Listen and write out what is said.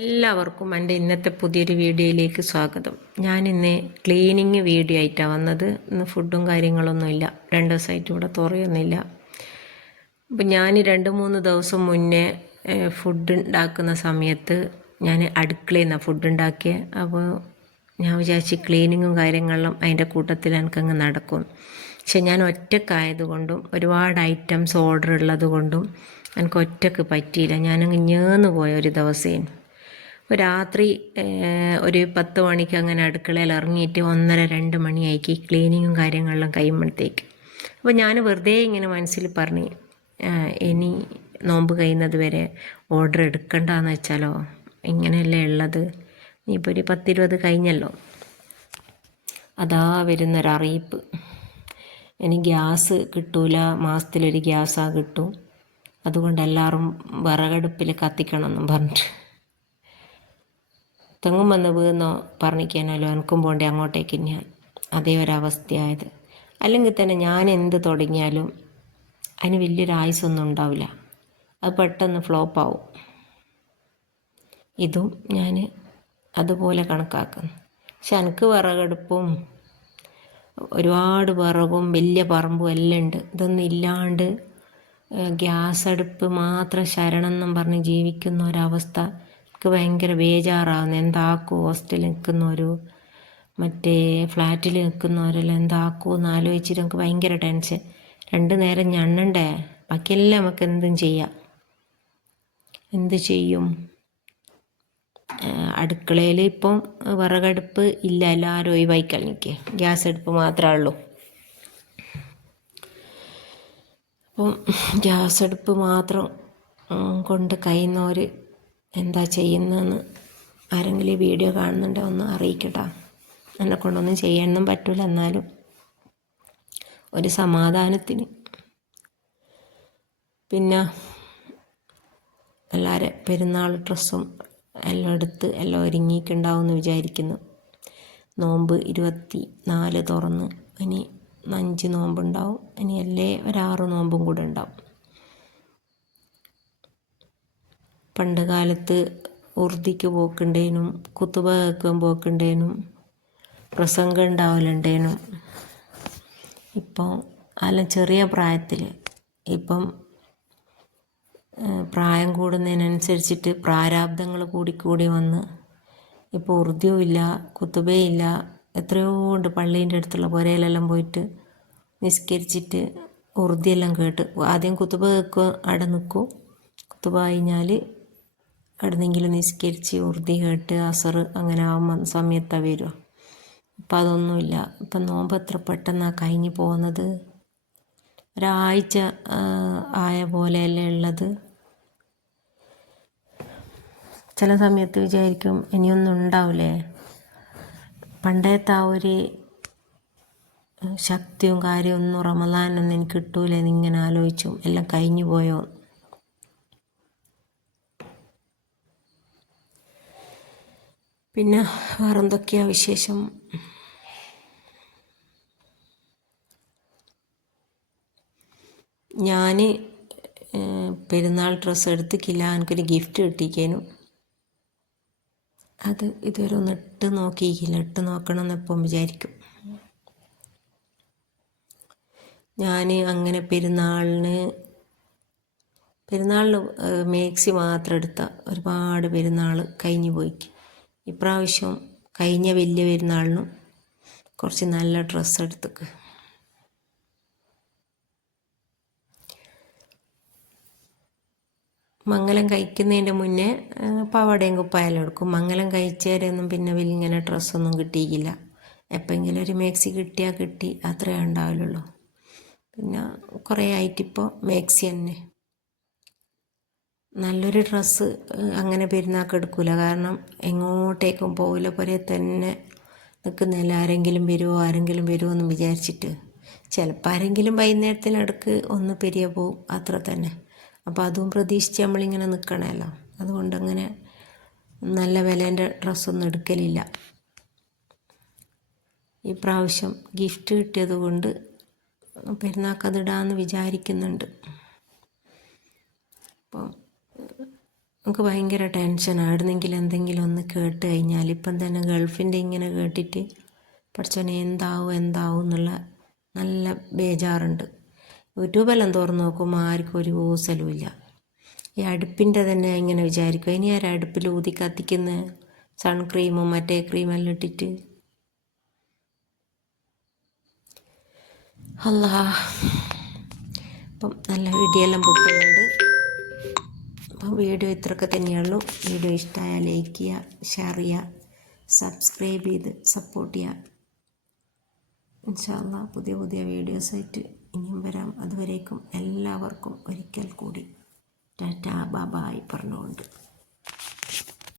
എല്ലാവർക്കും എൻ്റെ ഇന്നത്തെ പുതിയൊരു വീഡിയോയിലേക്ക് സ്വാഗതം. ഞാനിന്ന് ക്ലീനിങ് വീഡിയോ ആയിട്ടാണ് വന്നത്. ഇന്ന് ഫുഡും കാര്യങ്ങളൊന്നുമില്ല, 2 ദിവസമായിട്ട് ഇവിടെ തുറയൊന്നുമില്ല. അപ്പം ഞാൻ 2-3 ദിവസം മുന്നേ ഫുഡ് ഉണ്ടാക്കുന്ന സമയത്ത് ഞാൻ അടുക്കളയിൽ നിന്നാണ് ഫുഡ് ഉണ്ടാക്കിയത്. അപ്പോൾ ഞാൻ വിചാരിച്ച് ക്ലീനിങ്ങും കാര്യങ്ങളും അതിൻ്റെ കൂട്ടത്തിൽ എനിക്കങ്ങ് നടക്കും. പക്ഷെ ഞാൻ ഒറ്റക്കായതുകൊണ്ടും ഒരുപാട് ഐറ്റംസ് ഓർഡർ ഉള്ളത് കൊണ്ടും എനിക്ക് ഒറ്റക്ക് പറ്റിയില്ല. ഞാനങ്ങ് ഞേന്ന് പോയ ഒരു ദിവസേനു. രാത്രി ഒരു 10 മണിക്ക് അങ്ങനെ അടുക്കളയിൽ ഇറങ്ങിയിട്ട് 1:30-2 മണിയായിക്ക് ക്ലീനിങ്ങും കാര്യങ്ങളെല്ലാം കഴിയുമ്പോഴത്തേക്ക്. അപ്പോൾ ഞാൻ വെറുതെ ഇങ്ങനെ മനസ്സിൽ പറഞ്ഞു, ഇനി നോമ്പ് കഴിയുന്നത് വരെ ഓർഡർ എടുക്കണ്ടെന്ന് വെച്ചാലോ, ഇങ്ങനെയല്ലേ ഉള്ളത്. ഇനിയിപ്പോൾ ഒരു 10-20 കഴിഞ്ഞല്ലോ. അതാ വരുന്നൊരറിയിപ്പ്, ഇനി ഗ്യാസ് കിട്ടൂല, മാസത്തിലൊരു ഗ്യാസാണ് കിട്ടും, അതുകൊണ്ട് എല്ലാവരും വിറകടുപ്പിൽ കത്തിക്കണമെന്നും പറഞ്ഞിട്ട്. തെങ്ങും വന്ന് വീന്നോ പറഞ്ഞിക്കാനല്ലോ എനിക്കും പോണ്ടേ അങ്ങോട്ടേക്ക്. ഞാൻ അതേ ഒരവസ്ഥയായത്. അല്ലെങ്കിൽ തന്നെ ഞാൻ എന്ത് തുടങ്ങിയാലും അതിന് വലിയൊരു ആയുസൊന്നും ഉണ്ടാവില്ല, അത് പെട്ടെന്ന് ഫ്ലോപ്പാവും. ഇതും ഞാൻ അതുപോലെ കണക്കാക്കുന്നു. പക്ഷെ എനിക്ക് വിറകടുപ്പും ഒരുപാട് വിറകും വലിയ പറമ്പും എല്ലാം ഉണ്ട്. ഇതൊന്നും ഇല്ലാണ്ട് ഗ്യാസ് അടുപ്പ് മാത്രം ശരണം എന്നും പറഞ്ഞ് ജീവിക്കുന്ന ഒരവസ്ഥ എനിക്ക് ഭയങ്കര ബേജാറാവുന്നു. എന്താക്കൂ, ഹോസ്റ്റലിൽ നിൽക്കുന്നവരോ മറ്റേ ഫ്ലാറ്റിൽ നിൽക്കുന്നവരെല്ലാം എന്താക്കുമോ എന്ന് ആലോചിച്ചിട്ട് എനിക്ക് ഭയങ്കര ടെൻഷൻ. 2 നേരം ഞണ്ണണ്ടേ, ബാക്കിയെല്ലാം നമുക്ക് എന്തും ചെയ്യാം. എന്ത് ചെയ്യും? അടുക്കളയിൽ ഇപ്പം വിറകടുപ്പ് ഇല്ല, എല്ലാവരും ഒഴിവായി കളഞ്ഞിക്ക്, ഗ്യാസ് അടുപ്പ് മാത്രമേ ഉള്ളൂ. അപ്പം ഗ്യാസ് അടുപ്പ് മാത്രം കൊണ്ട് കഴിയുന്നവർ എന്താ ചെയ്യുന്നതെന്ന് ആരെങ്കിലും ഈ വീഡിയോ കാണുന്നുണ്ടോ ഒന്ന് അറിയിക്കട്ടോ. എന്നെ കൊണ്ടൊന്നും ചെയ്യാനൊന്നും പറ്റില്ല, എന്നാലും ഒരു സമാധാനത്തിന്. പിന്നെ എല്ലാവരും പെരുന്നാൾ ഡ്രസ്സും എല്ലാം എടുത്ത് എല്ലാം ഒരുങ്ങിയിട്ടുണ്ടാവും എന്ന് വിചാരിക്കുന്നു. നോമ്പ് 24 തുറന്ന് ഇനി 5 നോമ്പുണ്ടാവും. ഇനി അല്ലേ ഒരു 6 നോമ്പും കൂടെ ഉണ്ടാവും. പണ്ട് കാലത്ത് ഉറുദിക്ക് പോക്കുണ്ടേനും, കുത്തുബ കേൾക്കാൻ പോക്കുണ്ടേനും, പ്രസംഗം ഉണ്ടാവലുണ്ടേനും. ഇപ്പോൾ അല്ല ചെറിയ പ്രായത്തിൽ, ഇപ്പം പ്രായം കൂടുന്നതിനനുസരിച്ചിട്ട് പ്രാരാബ്ദങ്ങൾ കൂടിക്കൂടി വന്ന് ഇപ്പോൾ ഉറുദിയും ഇല്ല, കുത്തുബയും ഇല്ല. എത്രയോ ഉണ്ട് പള്ളീൻ്റെ അടുത്തുള്ള പുരയിലെല്ലാം പോയിട്ട് നിസ്കരിച്ചിട്ട് ഉറുദിയെല്ലാം കേട്ട്. ആദ്യം കുത്തുബ കേൾക്കുക, അവിടെ നിൽക്കും. കുത്തുബ കഴിഞ്ഞാൽ എവിടെന്നെങ്കിലും നിസ്കരിച്ച് ഉറുദി കേട്ട് അസർ അങ്ങനെ ആവുമ്പോൾ സമയത്താണ് വരിക. ഇപ്പം അതൊന്നുമില്ല. ഇപ്പം നോമ്പ് എത്ര പെട്ടെന്നാണ് കഴിഞ്ഞ് പോകുന്നത്. ഒരാഴ്ച ആയ പോലെയല്ലേ ഉള്ളത്. ചില സമയത്ത് വിചാരിക്കും ഇനിയൊന്നും ഉണ്ടാവില്ലേ, പണ്ടത്തെ ആ ഒരു ശക്തിയും കാര്യമൊന്നും റമദാനൊന്നും എനിക്ക് കിട്ടൂലേ എന്നിങ്ങനെ ആലോചിച്ചു. എല്ലാം കഴിഞ്ഞു പോയോ. പിന്നെ വേറെന്തൊക്കെയാ വിശേഷം? ഞാൻ പെരുന്നാൾ ഡ്രസ്സ് എടുത്തിക്കില്ല, എനിക്കൊരു ഗിഫ്റ്റ് കിട്ടിക്കേനു. അത് ഇതുവരെ ഒന്ന് ഇട്ട് നോക്കിയില്ല, ഇട്ട് നോക്കണം എന്നെപ്പം വിചാരിക്കും. ഞാൻ അങ്ങനെ പെരുന്നാളിന് മേക്സി മാത്രം എടുത്ത ഒരുപാട് പെരുന്നാൾ കഴിഞ്ഞു പോയി. ഇപ്രാവശ്യം കഴിഞ്ഞ വലിയ പെരുന്നാളിനും കുറച്ച് നല്ല ഡ്രസ്സ് എടുത്തേക്ക്. മംഗലം കഴിക്കുന്നതിൻ്റെ മുന്നേ പാവാടയും കുപ്പായെല്ലാം എടുക്കും. മംഗലം കഴിച്ചവരെയൊന്നും പിന്നെ വലിയ ഇങ്ങനെ ഡ്രസ്സൊന്നും കിട്ടിയില്ല. എപ്പോഴെങ്കിലും ഒരു മേക്സി കിട്ടിയാൽ കിട്ടി, അത്രയേ ഉണ്ടാവുള്ളൂ. പിന്നെ കുറേ ആയിട്ടിപ്പോൾ മേക്സി തന്നെ. നല്ലൊരു ഡ്രസ്സ് അങ്ങനെ പെരുന്നാൾക്ക് എടുക്കില്ല, കാരണം എങ്ങോട്ടേക്കും പോകില്ല, പുരേ തന്നെ നിൽക്കുന്നില്ല. ആരെങ്കിലും വരുമോ എന്ന് വിചാരിച്ചിട്ട്. ചിലപ്പോൾ ആരെങ്കിലും വൈകുന്നേരത്തിനടുക്ക് ഒന്ന് പെരിയ പോവും, അത്ര തന്നെ. അപ്പോൾ അതും പ്രതീക്ഷിച്ച് നമ്മളിങ്ങനെ നിൽക്കണമല്ലോ. അതുകൊണ്ട് അങ്ങനെ നല്ല വിലേൻ്റെ ഡ്രസ്സൊന്നും എടുക്കലില്ല. ഈ പ്രാവശ്യം ഗിഫ്റ്റ് കിട്ടിയത് കൊണ്ട് പെരുന്നാൾക്ക് അതിടാമെന്ന് വിചാരിക്കുന്നുണ്ട്. അപ്പം നമുക്ക് ഭയങ്കര ടെൻഷനാണ്. എവിടുന്നെങ്കിലും എന്തെങ്കിലും ഒന്ന് കേട്ട് കഴിഞ്ഞാൽ ഇപ്പം തന്നെ ഗൾഫിൻ്റെ ഇങ്ങനെ കേട്ടിട്ട് പഠിച്ചോനെ എന്താവും എന്നുള്ള നല്ല ബേജാറുണ്ട്. യൂട്യൂബെല്ലാം തുറന്ന് നോക്കുമ്പോൾ ആർക്കും ഒരു ഊസലും ഇല്ല. ഈ അടുപ്പിൻ്റെ തന്നെ ഇങ്ങനെ വിചാരിക്കും, ഇനി ആരും അടുപ്പിൽ ഊതി കത്തിക്കുന്ന സൺക്രീമും മറ്റേ ക്രീമെല്ലാം ഇട്ടിട്ട്. അല്ലാ, അപ്പം നല്ല ഇടിയെല്ലാം പൊട്ടുന്നുണ്ട്. അപ്പം വീഡിയോ ഇത്രയൊക്കെ തന്നെയുള്ളൂ. വീഡിയോ ഇഷ്ടമായാൽ ലൈക്ക് ചെയ്യുക, ഷെയർ ചെയ്യുക, സബ്സ്ക്രൈബ് ചെയ്ത് സപ്പോർട്ട് ചെയ്യുക. ഇൻഷാ അല്ലാഹ് പുതിയ പുതിയ വീഡിയോസായിട്ട് ഇനിയും വരാം. അതുവരേക്കും എല്ലാവർക്കും ഒരിക്കൽ കൂടി ടാറ്റാ ബൈ പറഞ്ഞുകൊണ്ട്